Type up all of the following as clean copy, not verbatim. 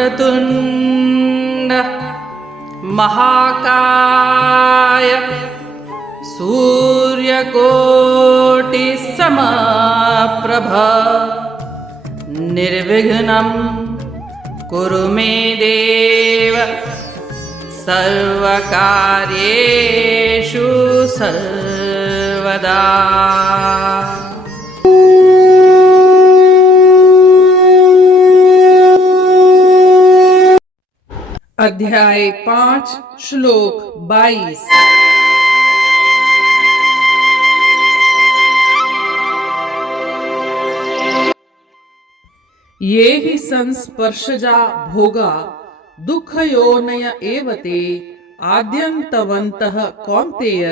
वक्रतुण्ड महाकाय सूर्यकोटिसमप्रभ निर्विघ्नं कुरु मे देव सर्वकार्येषु सर्वदा। अध्याय 5 श्लोक 22। ये हि संस्पर्शजा भोगा दुःखयोनय एव ते आद्यन्तवन्तः कौन्तेय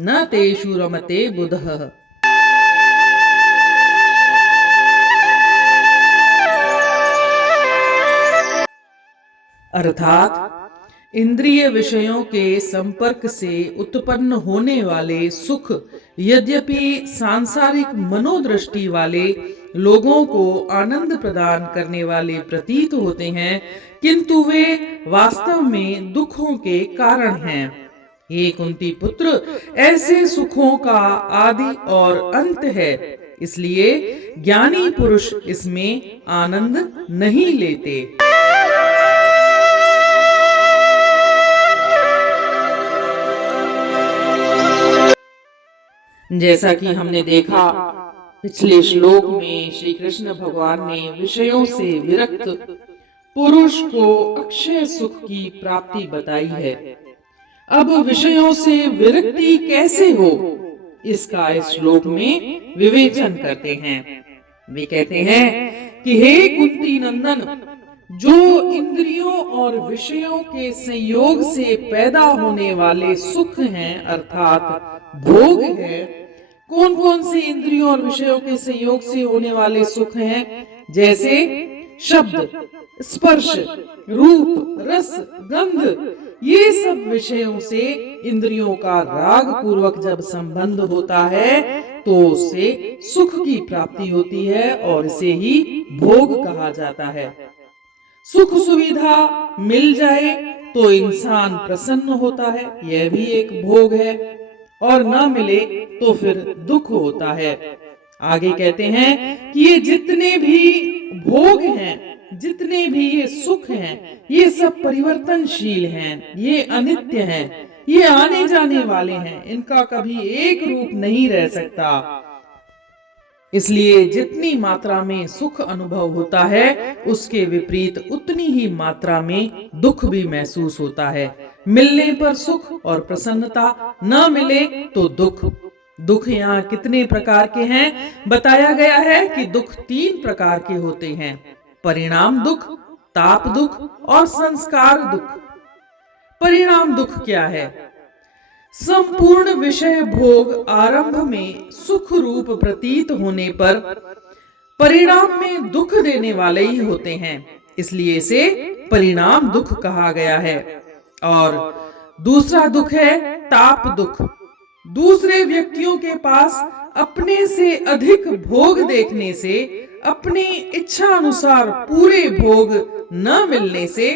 न तेषु रमते बुधः। अर्थात इंद्रिय विषयों के संपर्क से उत्पन्न होने वाले सुख यद्यपि सांसारिक मनोदृष्टि वाले लोगों को आनंद प्रदान करने वाले प्रतीत होते हैं, किंतु वे वास्तव में दुखों के कारण हैं। हे कुंती पुत्र, ऐसे सुखों का आदि और अंत है, इसलिए ज्ञानी पुरुष इसमें आनंद नहीं लेते। जैसा कि हमने देखा पिछले श्लोक में श्री कृष्ण भगवान ने विषयों से विरक्त पुरुष को अक्षय सुख की प्राप्ति बताई है। अब विषयों से विरक्ति कैसे हो, इसका इस श्लोक में विवेचन करते हैं। वे कहते हैं कि हे कुंती नंदन, जो इंद्रियों और विषयों के संयोग से पैदा होने वाले सुख हैं अर्थात भोग है। कौन कौन से इंद्रियों और विषयों के संयोग से होने वाले सुख हैं? जैसे शब्द, स्पर्श, रूप, रस, गंध, ये सब विषयों से इंद्रियों का राग पूर्वक जब संबंध होता है तो उससे सुख की प्राप्ति होती है और इसे ही भोग कहा जाता है। सुख सुविधा मिल जाए तो इंसान प्रसन्न होता है, यह भी एक भोग है, और न मिले तो फिर दुख होता है। आगे कहते हैं कि ये जितने भी भोग हैं, जितने भी ये सुख हैं, ये सब परिवर्तनशील हैं, ये अनित्य हैं, ये आने जाने वाले हैं, इनका कभी एक रूप नहीं रह सकता। इसलिए जितनी मात्रा में सुख अनुभव होता है उसके विपरीत उतनी ही मात्रा में दुख भी महसूस होता है। मिलने पर सुख और प्रसन्नता, न मिले तो दुख। दुख यहाँ कितने प्रकार के हैं बताया गया है कि दुख 3 प्रकार के होते हैं: परिणाम दुख, ताप दुख और संस्कार दुख। परिणाम दुख क्या है? संपूर्ण विषय भोग आरंभ में सुख रूप प्रतीत होने पर परिणाम में दुख देने वाले ही होते हैं, इसलिए इसे परिणाम दुख कहा गया है। और दूसरा दुख है ताप दुख। दूसरे व्यक्तियों के पास अपने से अधिक भोग देखने से, अपनी इच्छा अनुसार पूरे भोग न मिलने से,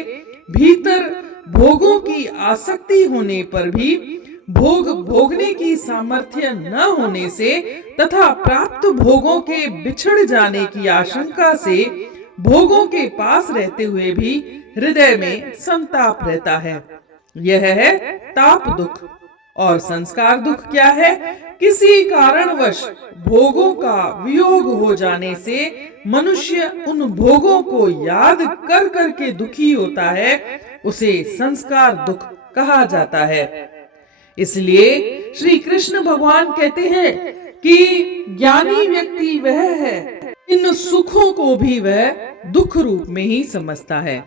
भीतर भोगों की आसक्ति होने पर भी भोग भोगने की सामर्थ्य न होने से तथा प्राप्त भोगों के बिछड़ जाने की आशंका से भोगों के पास रहते हुए भी हृदय में संताप रहता है, यह है ताप दुख। और संस्कार दुख क्या है? किसी कारणवश भोगों का वियोग हो जाने से मनुष्य उन भोगों को याद कर करके दुखी होता है, उसे संस्कार दुख कहा जाता है। इसलिए श्री कृष्ण भगवान कहते हैं कि ज्ञानी व्यक्ति वह है, इन सुखों को भी वह दुख रूप में ही समझता है,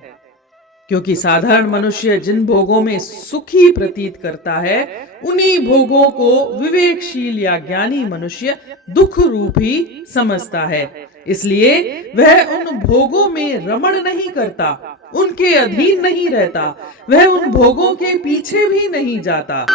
क्योंकि साधारण मनुष्य जिन भोगों में सुखी प्रतीत करता है उन्हीं भोगों को विवेकशील या ज्ञानी मनुष्य दुख रूप ही समझता है। इसलिए वह उन भोगों में रमण नहीं करता, उनके अधीन नहीं रहता, वह उन भोगों के पीछे भी नहीं जाता।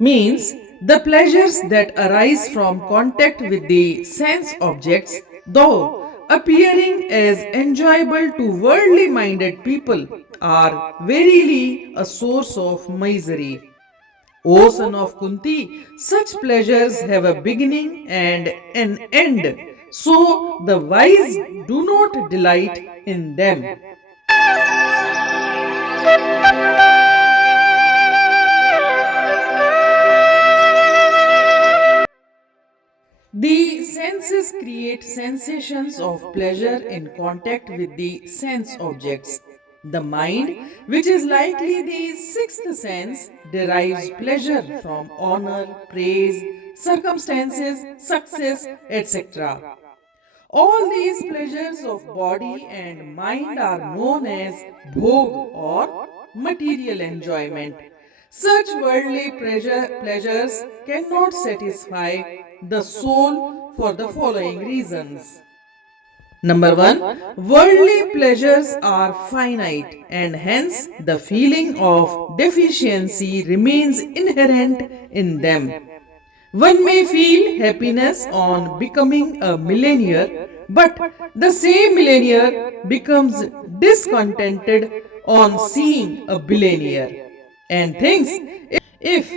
Means The pleasures that arise from contact with the sense objects, though appearing as enjoyable to worldly minded people, are verily a source of misery. O son of Kunti, such pleasures have a beginning and an end, so the wise do not delight in them. The senses create sensations of pleasure in contact with the sense objects. The mind, which is likely the sixth sense, derives pleasure from honor, praise, circumstances, success, etc. All these pleasures of body and mind are known as bhog or material enjoyment. Such worldly pleasures cannot satisfy the soul for the following reasons. Number one, worldly pleasures are finite and hence the feeling of deficiency remains inherent in them. One may feel happiness on becoming a millionaire, but the same millionaire becomes discontented on seeing a billionaire and thinks, if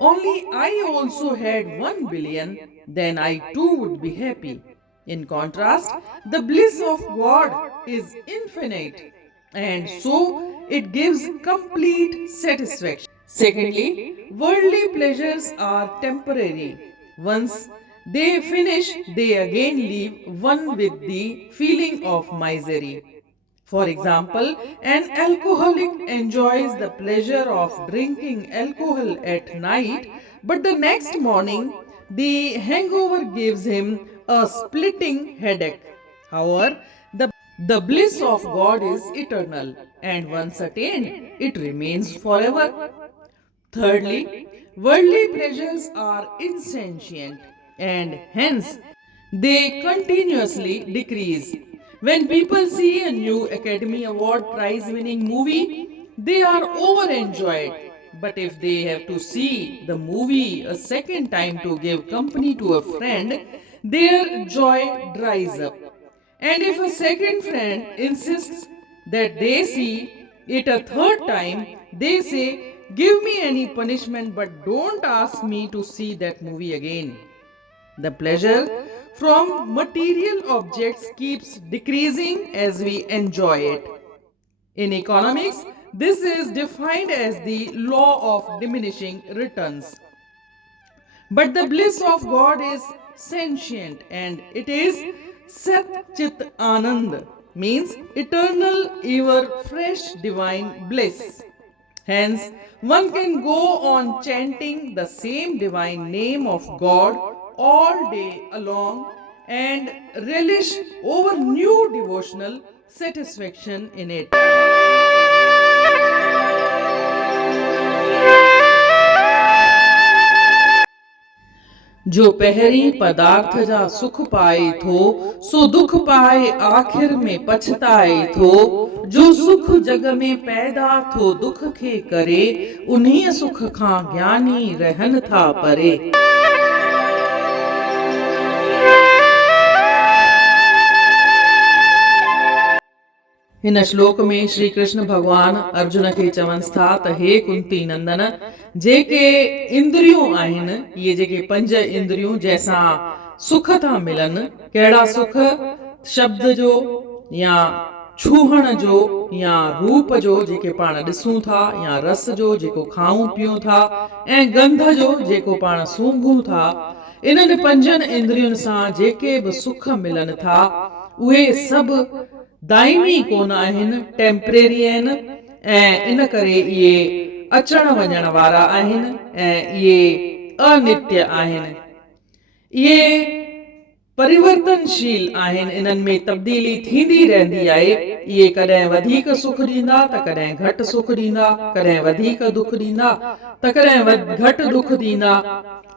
only I also had 1 billion, then I too would be happy. In contrast, the bliss of God is infinite and so it gives complete satisfaction. Secondly, worldly pleasures are temporary. Once they finish, they again leave one with the feeling of misery. For example, an alcoholic enjoys the pleasure of drinking alcohol at night, but the next morning the hangover gives him a splitting headache. However, the bliss of God is eternal, and once attained, it remains forever. Thirdly, worldly pleasures are insentient and hence they continuously decrease. When people see a new Academy Award prize winning movie, they are overjoyed. But if they have to see the movie a second time to give company to a friend, their joy dries up. And if a second friend insists that they see it a third time, they say, give me any punishment, but don't ask me to see that movie again. The pleasure from material objects keeps decreasing as we enjoy it. In economics, this is defined as the law of diminishing returns. But the bliss of God is sentient and it is Sat Chit Anand, means eternal, ever fresh divine bliss. Hence, one can go on chanting the same divine name of God all day long and relish over new devotional satisfaction in it. जो पहिरीं पदार्थ जा सुख पाए थो, सो दुख पाए आखिर में पछताए थो। जो सुख जग में पैदा थो दुख खे करे, उन्हीं सुख खां ज्ञानी रहन था परे। हिन श्लोक में श्री कृष्ण भगवान अर्जुन खे चवनि था त हे कुंती नंदन, जेके इंद्रियूं आहिनि, इहे जेके 5 इंद्रियूं जंहिंसां सुख था मिलनि, कहिड़ा सुख? शब्द जो या छूहण जो या रूप जो जेके पाण ॾिसूं था, या रस जो जेको खाऊं पीऊं था, ऐं गंध जो जेको पाण सूंघूं था। इन्हनि 5 इंद्रियुनि सां जेके बि सुख मिलनि था, उहे सभु दाइमी कोन आहिनि, टेम्परेरी आहिनि, ऐं इन करे इहे अचण वञण वारा आहिनि ऐं इहे अनित्य आहिनि। इहे परिवर्तनशील आहिनि, इन्हनि में तब्दीली थींदी रहंदी आहे। इहे कॾहिं वधीक सुख ॾींदा त कॾहिं घटि सुख ॾींदा, कॾहिं वधीक दुख ॾींदा त कॾहिं घटि दुख ॾींदा।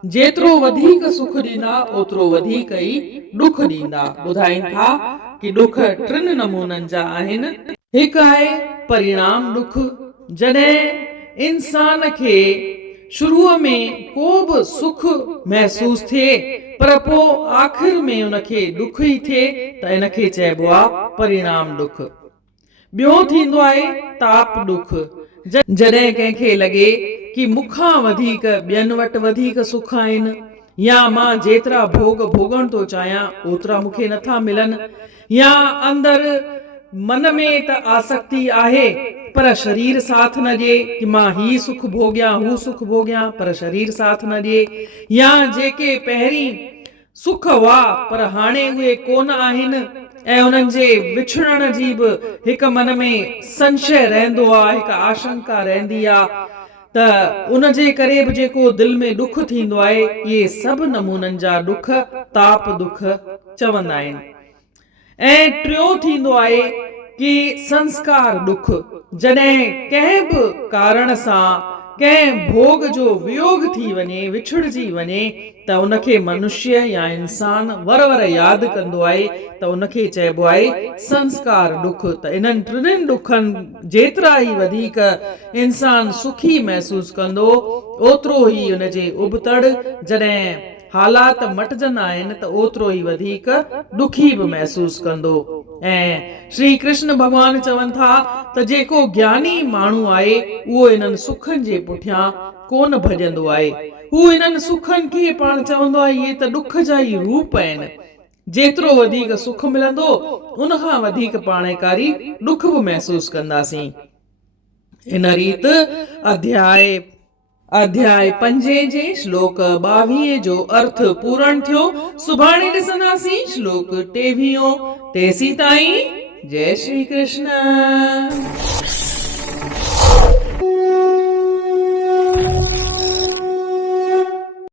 जेतिरो वधीक सुख ॾींदा ओतिरो वधीक ई दुख ॾींदा। ॿुधाइनि था कि दुख 3 नमूननि जा आहिनि। हिकु आहे परिणाम दुख, जॾहिं इंसान खे शुरूअ में को बि सुख महसूस थिए पर पोइ आख़िर में उनखे दुख ई थिए त इनखे चइबो आहे परिणाम दुख। ॿियो थींदो आहे ताप दुख। जॾहिं कंहिंखे लॻे कि मूंखां वधीक ॿियनि वटि वधीक सुख आहिनि, या मां जेतिरा भोग भोगण थो चाहियां ओतिरा मूंखे नथा मिलनि, या अंदरि मन में त आसक्ति आहे पर शरीर साथ न ॾिए कि मां ही सुख भोगियां हू सुख भोगियां, पर शरीर साथ न ॾिए, या जेके पहिरीं सुख हुआ पर हाणे उहे कोन आहिनि ऐं उन्हनि जे विछड़ण जी बि हिकु मन में संशय रहंदो आहे, हिकु आशंका रहंदी आहे, त उन जे करे बि जेको दिल में दुख थींदो आहे, इहे सभु नमूननि जा दुख ताप दुख चवंदा आहिनि। ऐं टियों थींदो आहे कि संस्कार दुख। जॾहिं कंहिं बि कारण सां कंहिं भोग जो वियोग थी वञे, विछड़जी वञे, त उनखे मनुष्य या इंसान वर वर यादि कंदो आहे त उनखे चइबो आहे संस्कार दुख। त इन्हनि टिनिनि दुखनि जेतिरा ई वधीक इंसान सुखी महसूस कंदो ओतिरो ई उनजे उबतड़ जॾहिं हालात मटजंदा आहिनि त ओतिरो ई वधीक दुखी बि महसूस कंदो। ऐं श्री कृष्ण भगवान चवनि था त जेको ज्ञानी माण्हू आहे उहो इन्हनि सुखनि जे पुठियां कोन भॼंदो आहे, हू इन्हनि सुखनि खे पाण चवंदो आहे इहे त दुख जा ई रूप आहिनि। जेतिरो वधीक सुख मिलंदो उनखां वधीक पाणेकारी दुख बि महसूस कंदासीं। इन रीति अध्याय 5 जे श्लोक 22 जो अर्थ पूर्ण थियो। सुभाणे ॾिसंदासीं श्लोक 23। तेसी ताईं जय श्री कृष्ण।